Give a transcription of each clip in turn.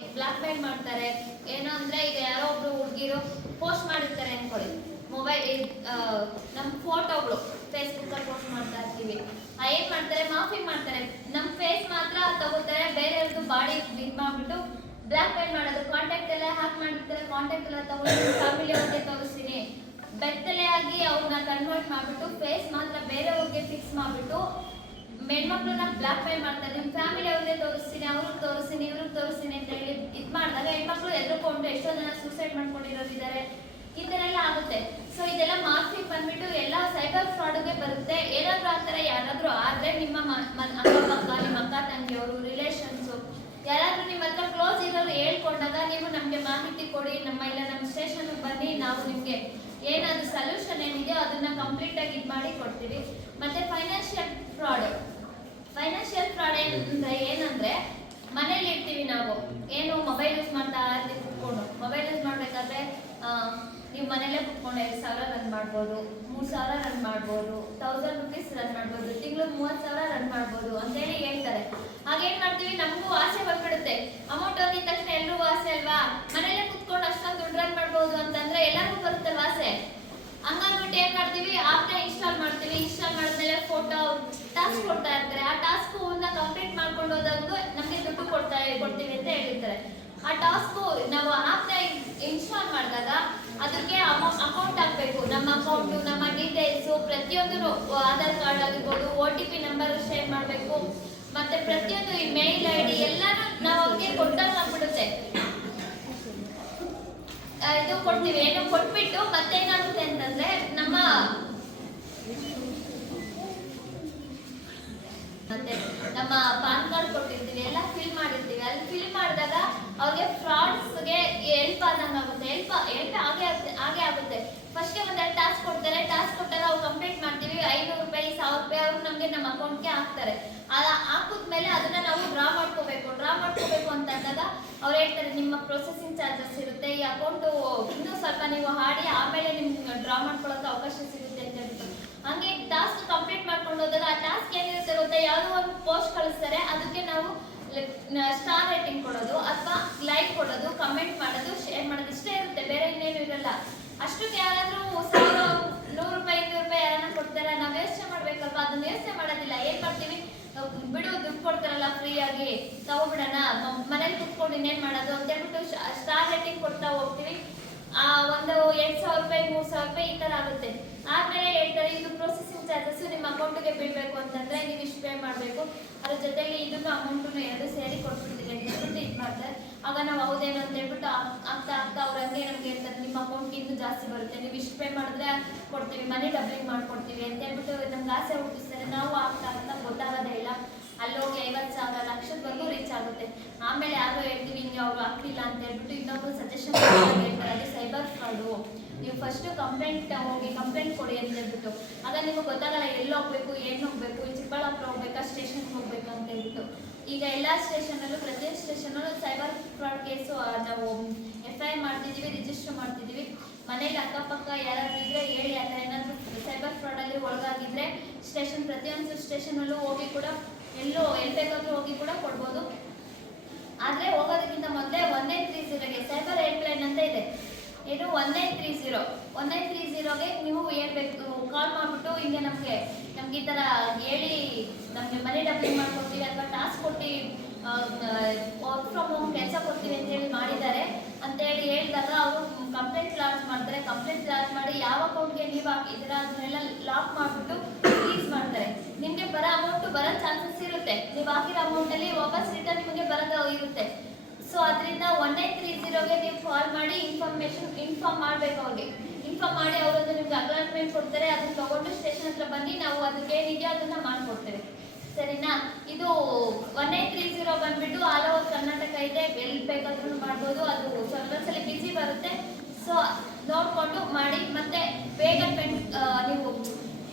Black mail ಮಾಡ್ತಾರೆ. ಏನೋ ಅಂದ್ರೆ ಈಗ ಯಾರೋ ಒಬ್ರು ಹುಡುಗಿರು ಪೋಸ್ಟ್ ಮಾಡಿರ್ತಾರೆ ಅನ್ಕೊಳ್ಳಿ, ಮೊಬೈಲ್ ನಮ್ಮ ಫೋಟೋಗಳು ಫೇಸ್ಬುಕ್ ಅಲ್ಲಿ ಪೋಸ್ಟ್ ಮಾಡ್ತಾ ಇರ್ತೀವಿ. ಏನ್ ಮಾಡ್ತಾರೆ, ಮಾಫಿಂಗ್ ಮಾಡ್ತಾರೆ. ನಮ್ಮ ಫೇಸ್ ಮಾತ್ರ ತಗೋತಾರೆ, ಬೇರೆಯವ್ರದ್ದು ಬಾಡಿ ಇದು ಮಾಡ್ಬಿಟ್ಟು ಬ್ಲಾಕ್ ಮೇಲ್ ಮಾಡೋದು. ಕಾಂಟ್ಯಾಕ್ಟ್ ಎಲ್ಲ ಹ್ಯಾಕ್ ಮಾಡಿರ್ತಾರೆ, ಕಾಂಟ್ಯಾಕ್ಟ್ ಎಲ್ಲ ತಗೊಂಡು ಫ್ಯಾಮಿಲಿ ಅವ್ರಿಗೆ ತೋರಿಸ್ತೀನಿ ಬೆತ್ತಲೆಯಾಗಿ ಅವ್ರನ್ನ ಕನ್ವರ್ಟ್ ಮಾಡ್ಬಿಟ್ಟು ಫೇಸ್ ಮಾತ್ರ ಬೇರೆಯವ್ರಿಗೆ ಫಿಕ್ಸ್ ಮಾಡ್ಬಿಟ್ಟು ಹೆಣ್ಮಕ್ಳನ್ನ ಬ್ಲಾಕ್ ಮೇಲ್ ಮಾಡ್ತಾರೆ. ನಿಮ್ಮ ಫ್ಯಾಮಿಲಿ ಅವ್ರಿಗೆ ತೋರಿಸ್ತೀನಿ, ಅವ್ರಿಗೆ ತೋರಿಸ್ತೀನಿ, ಇವ್ರಿಗೆ ತೋರಿಸ್ತೀನಿ ಅಂತ ಹೇಳಿ ಇದು ಮಾಡಿದಾಗ ಹೆಣ್ಮಕ್ಳು ಎದುರುಕೊಂಡು ಎಷ್ಟೋ ಜನ ಸೂಸೈಡ್ ಮಾಡ್ಕೊಂಡಿರೋರು ಇದ್ದಾರೆ. ಈ ಥರ ಎಲ್ಲ ಆಗುತ್ತೆ. ಸೊ ಇದೆಲ್ಲ ಮಾರ್ಕಿಂಗ್ ಬಂದ್ಬಿಟ್ಟು ಎಲ್ಲ ಸೈಬರ್ ಫ್ರಾಡ್ಗೆ ಬರುತ್ತೆ. ಏನಾದರೂ ಆ ಥರ ಯಾರಾದರೂ ಆದರೆ ನಿಮ್ಮ ಅಕ್ಕ ನಿಮ್ಮ ಅಕ್ಕ ತಂಗಿಯವರು ರಿಲೇಷನ್ಸು ಯಾರಾದರೂ ನಿಮ್ಮ ಹತ್ರ ಕ್ಲೋಸ್ ಇರೋರು ಹೇಳ್ಕೊಂಡಾಗ ನೀವು ನಮಗೆ ಮಾಹಿತಿ ಕೊಡಿ, ನಮ್ಮ ಸ್ಟೇಷನ್ಗೆ ಬನ್ನಿ, ನಾವು ನಿಮಗೆ ಏನಾದರೂ ಸೊಲ್ಯೂಷನ್ ಏನಿದೆಯೋ ಅದನ್ನ ಕಂಪ್ಲೀಟ್ ಆಗಿ ಇದು ಮಾಡಿ ಕೊಡ್ತೀವಿ. ಮತ್ತೆ ಫೈನಾನ್ಷಿಯಲ್ ಫ್ರಾಡ್ ಏನಂದ್ರೆ ಮನೇಲಿ ಇರ್ತೀವಿ ನಾವು, ಏನು ಮೊಬೈಲ್ ಯೂಸ್ ಮಾಡ್ತಾ ಇರ್ತೀವಿ ಕುತ್ಕೊಂಡು. ಮೊಬೈಲ್ ಯೂಸ್ ಮಾಡ್ಬೇಕಾದ್ರೆ ನೀವು ಮನೇಲೆ ಕುತ್ಕೊಂಡು 2,000 ರನ್ ಮಾಡ್ಬೋದು, 3,000 ರನ್ ಮಾಡ್ಬೋದು, 1,000 rupees ರನ್ ಮಾಡ್ಬೋದು, ತಿಂಗಳು 30,000 ರನ್ ಮಾಡ್ಬೋದು ಅಂತೇಳಿ ಹೇಳ್ತಾರೆ. ಹಾಗೇನ್ ಮಾಡ್ತೀವಿ, ನಮಗೂ ಆಸೆ ಬಂದ್ಬಿಡುತ್ತೆ. ಅಮೌಂಟ್ ಅಂದಿದ ತಕ್ಷಣ ಎಲ್ರಿಗೂ ಆಸೆ ಅಲ್ವಾ, ಮನೇಲೆ ಕುತ್ಕೊಂಡು ಅಷ್ಟೊಂದು ದುಡ್ಡು ರನ್ ಮಾಡ್ಬೋದು ಅಂತಂದ್ರೆ ಎಲ್ಲರಿಗೂ ಬರುತ್ತಲ್ವ ಆಸೆ. ಹಂಗಂದ್ಬಿಟ್ಟು ಏನ್ ಮಾಡ್ತೀವಿ, ಆಪ್ನ ಇನ್ಸ್ಟಾಲ್ ಮಾಡ್ತೀವಿ. ಇನ್ಸ್ಟಾಲ್ ಮಾಡಿದ್ಮೇಲೆ ಫೋಟೋ ಟಾಸ್ಕ್ ಕೊಡ್ತಾ ಇರ್ತಾರೆ. ಆ ಟಾಸ್ಕ್ ಕಂಪ್ಲೀಟ್ ಮಾಡ್ಕೊಂಡು ಹೋದಾಗ ನಮಗೆ ದುಡ್ಡು ಕೊಡ್ತೀವಿ ಅಂತ ಹೇಳಿರ್ತಾರೆ. ಆ ಟಾಸ್ಕ್ ನಾವು ಆಪ್ನ ಇನ್ಸ್ಟಾಲ್ ಮಾಡಿದಾಗ ಅದಕ್ಕೆ ಅಕೌಂಟ್ ಹಾಕ್ಬೇಕು. ನಮ್ಮ ಅಕೌಂಟು, ನಮ್ಮ ಡೀಟೇಲ್ಸು ಪ್ರತಿಯೊಂದು, ಆಧಾರ್ ಕಾರ್ಡ್ ಆಗಿರ್ಬೋದು, OTP ನಂಬರ್ ಶೇರ್ ಮಾಡಬೇಕು. ಮತ್ತೆ ಪ್ರತಿಯೊಂದು ಈ ಮೇಲ್ ID ಎಲ್ಲಾನು ನಾವು ಅವ್ರಿಗೆ ಕೊಟ್ಟಾಗ ಆಗ್ಬಿಡುತ್ತೆ. ಇದು ಕೊಡ್ತೀವಿ, ಏನು ಕೊಟ್ಬಿಟ್ಟು ಮತ್ತೆ ಏನಾಗುತ್ತೆ ಅಂತಂದ್ರೆ ನಮ್ಮ ಪಾನ್ ಕಾರ್ಡ್ ಕೊಟ್ಟಿರ್ತೀವಿ, ಎಲ್ಲ ಫಿಲ್ ಮಾಡಿರ್ತೀವಿ. ಅಲ್ಲಿ ಫಿಲ್ ಮಾಡಿದಾಗ ಅವ್ರಿಗೆ ಫ್ರಾಡ್ಸ್ಗೆ ಹೆಲ್ಪ್ ಆದಂಗೆ ಆಗುತ್ತೆ. ಹೆಲ್ಪ್ ಹಾಗೆ ಆಗುತ್ತೆ. ಫಸ್ಟ್ಗೆ ಒಂದೆರಡು ಟಾಸ್ಕ್ ಕೊಡ್ತಾರೆ. ಟಾಸ್ಕ್ ಕೊಟ್ಟಾಗ ಅವ್ರು ಕಂಪ್ಲೀಟ್ ಮಾಡ್ತೀವಿ. 500 ರೂಪಾಯಿ 1,000 ರೂಪಾಯಿ ಅವ್ರು ನಮಗೆ ನಮ್ಮ ಅಕೌಂಟ್ಗೆ ಹಾಕ್ತಾರೆ. ಹಾಕಿದ್ಮೇಲೆ ಅದನ್ನ ನಾವು ಡ್ರಾ ಮಾಡ್ಕೋಬೇಕು ಅಂತಂದಾಗ ಅವ್ರು ಹೇಳ್ತಾರೆ, ನಿಮ್ಮ ಪ್ರೊಸೆಸಿಂಗ್ ಚಾರ್ಜಸ್ ಇರುತ್ತೆ, ಈ ಅಕೌಂಟು ಇನ್ನೂ ಸ್ವಲ್ಪ ನೀವು ಹಾಡಿ ಆಮೇಲೆ ನಿಮ್ಗೆ ಡ್ರಾ ಮಾಡ್ಕೊಳ್ಳೋಕೆ ಅವಕಾಶ ಸಿಗುತ್ತೆ ಅಂತ ಹೇಳ್ಬಿಟ್ಟು. ಹಂಗೆ ಟಾಸ್ಕ್ ಕಂಪ್ಲೀಟ್ ಮಾಡ್ಕೊಂಡು ಹೋದಾಗ ಆ ಟಾಸ್ಕ್ ಏನಿರುತ್ತೆ ಗೊತ್ತಾ, ಯಾವುದೋ ಒಂದು ಪೋಸ್ಟ್ ಕಳಿಸ್ತಾರೆ, ಅದಕ್ಕೆ ನಾವು ಸ್ಟಾರ್ ರೇಟಿಂಗ್ ಕೊಡೋದು ಅಥವಾ ಲೈಕ್ ಕೊಡೋದು, ಕಮೆಂಟ್ ಮಾಡೋದು, ಶೇರ್ ಮಾಡೋದು, ಇಷ್ಟೇ ಇರುತ್ತೆ, ಬೇರೆ ಇನ್ನೇನು ಇರಲ್ಲ. ಅಷ್ಟಕ್ಕೆ ಯಾರಾದರೂ 100, 100 ರೂಪಾಯಿ 200 ರೂಪಾಯಿ ಯಾರನ್ನ ಕೊಡ್ತಾರೆ, ನಾವು ಯೋಚನೆ ಮಾಡ್ಬೇಕಲ್ವಾ, ಅದನ್ನ ಯೋಚನೆ ಮಾಡೋದಿಲ್ಲ. ಏನ್ ಮಾಡ್ತೀವಿ, ಬಿಡು ದುಡ್ಡು ಕೊಡ್ತಾರಲ್ಲ ಫ್ರೀಯಾಗಿ ತಗೋಬಿಡೋಣ, ಮನೇಲಿ ಕುತ್ಕೊಂಡು ಇನ್ನೇನ್ ಮಾಡೋದು ಅಂತ ಹೇಳ್ಬಿಟ್ಟು ಸ್ಟಾರ್ ರೇಟಿಂಗ್ ಕೊಡ್ತಾ ಹೋಗ್ತೀವಿ. ಒಂದು 2,000 ರೂಪಾಯಿ 3,000 ರೂಪಾಯಿ ಈ ತರ ಆಗುತ್ತೆ. ಆದ್ಮೇಲೆ ಹೇಳ್ತಾರೆ, ಇದು ಪ್ರೊಸೆಸಿಂಗ್ ಚಾರ್ಜಸ್ ನಿಮ್ಮ ಅಕೌಂಟ್ಗೆ ಬೀಳ್ಬೇಕು ಅಂತಂದ್ರೆ ನೀವು ಇಷ್ಟು ಪೇ ಮಾಡಬೇಕು, ಅದ್ರ ಜೊತೆಗೆ ಇದನ್ನು ಅಮೌಂಟನ್ನು ಎರಡು ಸೇರಿ ಕೊಟ್ಬಿಡ್ತೀವಿ ಅಂತ ಹೇಳ್ಬಿಟ್ಟು ಇದು ಮಾಡ್ತಾರೆ. ಆಗ ನಾವು ಹೌದೇನು ಅಂತ ಹೇಳ್ಬಿಟ್ಟು ಆಗ್ತಾ ಅವ್ರ ಹಂಗೆ ನಮ್ಗೆ ಹೇಳ್ತಾರೆ, ನಿಮ್ಮ ಅಕೌಂಟ್ಗೆ ಇನ್ನೂ ಜಾಸ್ತಿ ಬರುತ್ತೆ, ನೀವು ಇಷ್ಟು ಪೇ ಮಾಡಿದ್ರೆ ಕೊಡ್ತೀವಿ, ಮನಿ ಡಬ್ಲಿಂಗ್ ಮಾಡ್ಕೊಡ್ತೀವಿ ಅಂತ ಹೇಳ್ಬಿಟ್ಟು ನಮ್ಗೆ ಆಸೆ ಹುಟ್ಟಿಸ್ತಾರೆ. ನಾವು ಆಗ್ತಾ ಗೊತ್ತಾಗೋದೇ ಇಲ್ಲ. ಅಲ್ಲೋಗಿ 50,000 ಲಕ್ಷದವರೆಗೂ ರೀಚ್ ಆಗುತ್ತೆ. ಆಮೇಲೆ ಯಾರು ಹೇಳ್ತೀವಿ ಹಿಂಗೆ ಅವ್ರು ಆಗ್ತಿಲ್ಲ ಅಂತ ಹೇಳ್ಬಿಟ್ಟು ಇನ್ನೊಬ್ರು ಸಜೆಷನ್ ಹೇಳ್ತಾರೆ, ಅದೇ ಸೈಬರ್ ಫ್ರಾಡು. ನೀವು ಫಸ್ಟ್ ಕಂಪ್ಲೇಂಟ್ ಕೊಡಿ ಅಂತ ಹೇಳ್ಬಿಟ್ಟು. ಆಗ ನಿಮಗೆ ಗೊತ್ತಾಗಲ್ಲ ಎಲ್ಲಿ ಹೋಗ್ಬೇಕು, ಏನು ಹೋಗ್ಬೇಕು, ಚಿಕ್ಕಬಳ್ಳಾಪುರ ಹೋಗ್ಬೇಕಾ, ಸ್ಟೇಷನ್ಗೆ ಹೋಗ್ಬೇಕು ಅಂತ ಹೇಳ್ಬಿಟ್ಟು. ಈಗ ಎಲ್ಲ ಸ್ಟೇಷನಲ್ಲೂ, ಪ್ರತಿಯೊಂದು ಸ್ಟೇಷನಲ್ಲೂ ಸೈಬರ್ ಫ್ರಾಡ್ ಕೇಸು ನಾವು FIR ಮಾಡ್ತಿದ್ದೀವಿ, ರಿಜಿಸ್ಟರ್ ಮಾಡ್ತಿದ್ದೀವಿ. ಮನೇಲಿ ಅಕ್ಕಪಕ್ಕ ಯಾರಾದ್ರೂ ಇದ್ರೆ ಹೇಳಿ, ಆ ಥರ ಏನಾದರೂ ಸೈಬರ್ ಫ್ರಾಡಲ್ಲಿ ಒಳಗಾಗಿದ್ರೆ ಪ್ರತಿಯೊಂದು ಸ್ಟೇಷನಲ್ಲೂ ಹೋಗಿ ಕೂಡ ಎಲ್ಲಿ ಬೇಕಾದ್ರೂ ಹೋಗಿ ಕೂಡ ಕೊಡ್ಬೋದು. ಆದರೆ ಹೋಗೋದಕ್ಕಿಂತ ಮೊದಲೇ 1930ಗೆ ಸೈಬರ್ ಹೆಲ್ಪ್ಲೈನ್ ಅಂತ ಇದೆ. ಏನು 1930ಗೆ ನೀವು ಹೇಳ್ಬೇಕು, ಕಾಲ್ ಮಾಡಿಬಿಟ್ಟು ಹಿಂಗೆ ನಮಗೆ ಈ ಥರ ಹೇಳಿ ನಮಗೆ ಮನಿ ಡಬ್ಲಿಂಗ್ ಮಾಡ್ಕೊಡ್ತೀವಿ ಅಥವಾ ಟಾಸ್ಕ್ ಕೊಟ್ಟು ವರ್ಕ್ ಫ್ರಮ್ ಹೋಮ್ ಕೆಲಸ ಕೊಡ್ತೀವಿ ಅಂತೇಳಿ ಮಾಡಿದ್ದಾರೆ ಅಂತೇಳಿ ಹೇಳಿದಾಗ ಅವರು ಕಂಪ್ಲೇಂಟ್ ಲಾಂಚ್ ಮಾಡ್ತಾರೆ. ಕಂಪ್ಲೇಂಟ್ ಲಾಂಚ್ ಮಾಡಿ ಯಾವ ಅಕೌಂಟ್ಗೆ ನೀವು ಹಾಕಿದ್ದೀರಾ ಅದನ್ನೆಲ್ಲ ಲಾಕ್ ಮಾಡಿಬಿಟ್ಟು ಫ್ರೀಸ್ ಮಾಡ್ತಾರೆ. ನಿಮಗೆ ಅಮೌಂಟ್ ಬರೋ ಚಾನ್ಸಸ್ ಇರುತ್ತೆ, ನೀವು ಹಾಕಿರೋ ಅಮೌಂಟಲ್ಲಿ ವಾಪಸ್ ರಿಟರ್ನ್ ನಿಮಗೆ ಬರೋದು ಇರುತ್ತೆ. ಸೊ ಅದರಿಂದ 1930ಗೆ ನೀವು ಕಾಲ್ ಮಾಡಿ ಇನ್ಫಾರ್ಮ್ ಮಾಡಬೇಕು. ಅವ್ರಿಗೆ ಇನ್ಫಾರ್ಮ್ ಮಾಡಿ ಅವರದ್ದು ನಿಮ್ಗೆ ಅಗ್ಲಾಟ್ಮೆಂಟ್ ಕೊಡ್ತಾರೆ. ಅದನ್ನ ತಗೊಂಡು ಸ್ಟೇಷನ್ ಹತ್ರ ಬನ್ನಿ, ನಾವು ಅದಕ್ಕೆ ಏನಿದೆಯೋ ಅದನ್ನ ಮಾಡ್ಕೊಡ್ತೇವೆ, ಸರಿನಾ. ಇದು 1930 ಬಂದ್ಬಿಟ್ಟು ಆಲ್ ಓವರ್ ಕರ್ನಾಟಕ ಇದೆ, ಎಲ್ಲಿ ಬೇಕಾದ್ರೂ ಮಾಡ್ಬೋದು. ಅದು ಸ್ವಲ್ಪ ಸಲ ಬಿಸಿ ಬರುತ್ತೆ, ಸೊ ನೋಡ್ಕೊಂಡು ಮಾಡಿ. ಮತ್ತೆ ಬೇಗ ನೀವು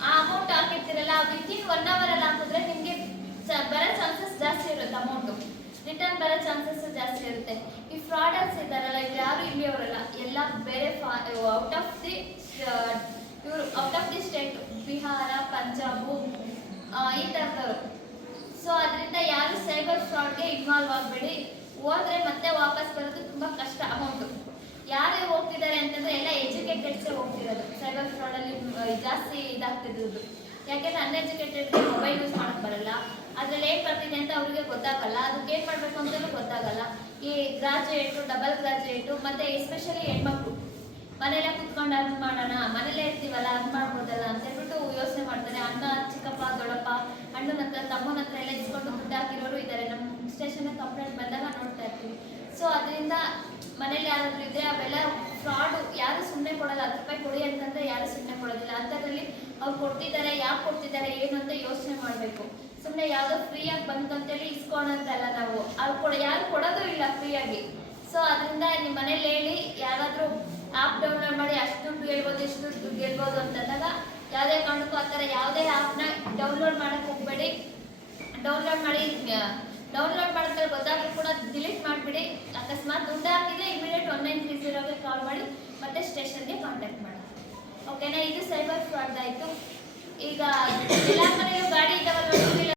ಆ ಅಮೌಂಟ್ ಹಾಕಿರ್ತೀರಲ್ಲ, ವಿತಿನ್ 1 hour ಅಲ್ಲಿ ಹಾಕಿದ್ರೆ ನಿಮಗೆ ಬರೋ ಚಾನ್ಸಸ್ ಜಾಸ್ತಿ ಇರುತ್ತೆ, ಅಮೌಂಟು ರಿಟರ್ನ್ ಬರೋ ಚಾನ್ಸಸ್ ಜಾಸ್ತಿ ಇರುತ್ತೆ. ಈ ಫ್ರಾಡರ್ಸ್ ಇದ್ದಾರಲ್ಲ, ಇವ್ರು ಯಾರು ಇಲ್ಲಿಯವರಲ್ಲ, ಎಲ್ಲ ಬೇರೆ out of the state, Bihar, Punjab ಈ ಥರದವರು. ಸೊ ಅದರಿಂದ ಯಾರು ಸೈಬರ್ ಫ್ರಾಡ್ಗೆ ಇನ್ವಾಲ್ವ್ ಆಗಬೇಡಿ. ಹೋದ್ರೆ ಮತ್ತೆ ವಾಪಸ್ ಸೈಬರ್ ಫ್ರಾಡಲ್ಲಿ ಜಾಸ್ತಿ ಇದಾಗ್ತಿರೋದು. ಯಾಕೆಂದರೆ ಅನ್ಎಜುಕೇಟೆಡ್ಗೆ ಮೊಬೈಲ್ ಯೂಸ್ ಮಾಡೋಕ್ಕೆ ಬರಲ್ಲ, ಅದ್ರಲ್ಲಿ ಏನು ಬರ್ತಿದೆ ಅಂತ ಅವ್ರಿಗೆ ಗೊತ್ತಾಗಲ್ಲ, ಅದಕ್ಕೆ ಏನು ಮಾಡಬೇಕು ಅಂತಲೂ ಗೊತ್ತಾಗಲ್ಲ. ಈ ಗ್ರಾಜುಯೇಟು, ಡಬಲ್ ಗ್ರಾಜುಯೇಟು ಮತ್ತು ಎಸ್ಪೆಷಲಿ ಹೆಣ್ಮಕ್ಳು ಮನೆಯಲ್ಲೇ ಕುತ್ಕೊಂಡು ಅರ್ನ್ ಮಾಡೋಣ, ಮನೇಲೇ ಇರ್ತೀವಲ್ಲ ಅರ್ನ್ ಮಾಡ್ಬೋದಲ್ಲ ಅಂತ ಹೇಳ್ಬಿಟ್ಟು ಯೋಚನೆ ಮಾಡ್ತಾರೆ. ಅಣ್ಣ, ಚಿಕ್ಕಪ್ಪ, ದೊಡ್ಡಪ್ಪ, ಅಣ್ಣನ ಹತ್ರ, ತಮ್ಮನ ಹತ್ರ ಎಲ್ಲ ಇಸ್ಕೊಂಡು ದುಡ್ಡು ಹಾಕಿರೋರು ಇದ್ದಾರೆ. ನಮ್ಮ ಸ್ಟೇಷನ್ಗೆ ಕಂಪ್ಲೇಂಟ್ ಬಂದಾಗ ನೋಡ್ತಾ ಇರ್ತೀವಿ. ಸೊ ಅದರಿಂದ ಮನೇಲಿ ಯಾರಾದರೂ ಇದ್ದರೆ ಅವೆಲ್ಲ ಫ್ರಾಡು, ಯಾರು ಸುಮ್ಮನೆ ಕೊಡಲ್ಲ. 10 ರೂಪಾಯಿ ಕೊಡಿ ಅಂತಂದರೆ ಯಾರು ಸುಮ್ಮನೆ ಕೊಡೋದಿಲ್ಲ. ಅಂಥದ್ರಲ್ಲಿ ಅವ್ರು ಕೊಡ್ತಿದ್ದಾರೆ, ಯಾಕೆ ಕೊಡ್ತಿದ್ದಾರೆ ಏನು ಅಂತ ಯೋಚನೆ ಮಾಡಬೇಕು. ಸುಮ್ಮನೆ ಯಾವುದೋ ಫ್ರೀಯಾಗಿ ಬಂತು ಅಂತೇಳಿ ಇಸ್ಕೊಳಂತಲ್ಲ ನಾವು, ಅವ್ರು ಯಾರು ಕೊಡೋದು ಇಲ್ಲ ಫ್ರೀಯಾಗಿ. ಸೊ ಅದರಿಂದ ನಿಮ್ಮ ಮನೇಲಿ ಹೇಳಿ, ಯಾರಾದರೂ ಆ್ಯಪ್ ಡೌನ್ಲೋಡ್ ಮಾಡಿ ಅಷ್ಟು ದುಡ್ಡು ಗೆಲ್ಬೋದು, ಇಷ್ಟು ದುಡ್ಡು ಗೆಲ್ಬೋದು ಅಂತಂದಾಗ ಯಾವುದೇ ಕಾರಣಕ್ಕೂ ಆ ಥರ ಯಾವುದೇ ಆ್ಯಪ್ನ ಡೌನ್ಲೋಡ್ ಮಾಡೋಕ್ಕೆ ಹೋಗಬೇಡಿ. ಡೌನ್ಲೋಡ್ ಮಾಡಿದ್ರೆ ಗೊತ್ತಾಗಲಿ ಕೂಡ ಡಿಲೀಟ್ ಮಾಡಿಬಿಡಿ. ಅಕಸ್ಮಾತ್ ದುಡ್ಡು ಹಾಕಿದ್ರೆ ಇಮಿಡಿಯೇಟ್ 1930ಗೆ ಕಾಲ್ ಮಾಡಿ ಮತ್ತೆ ಸ್ಟೇಷನ್ಗೆ ಕಾಂಟ್ಯಾಕ್ಟ್ ಮಾಡಿ. ಓಕೆನಾ? ಇದು ಸೈಬರ್ ಫ್ರಾಡ್ ಆಯಿತು. ಈಗ ಎಲ್ಲ ಮನೆ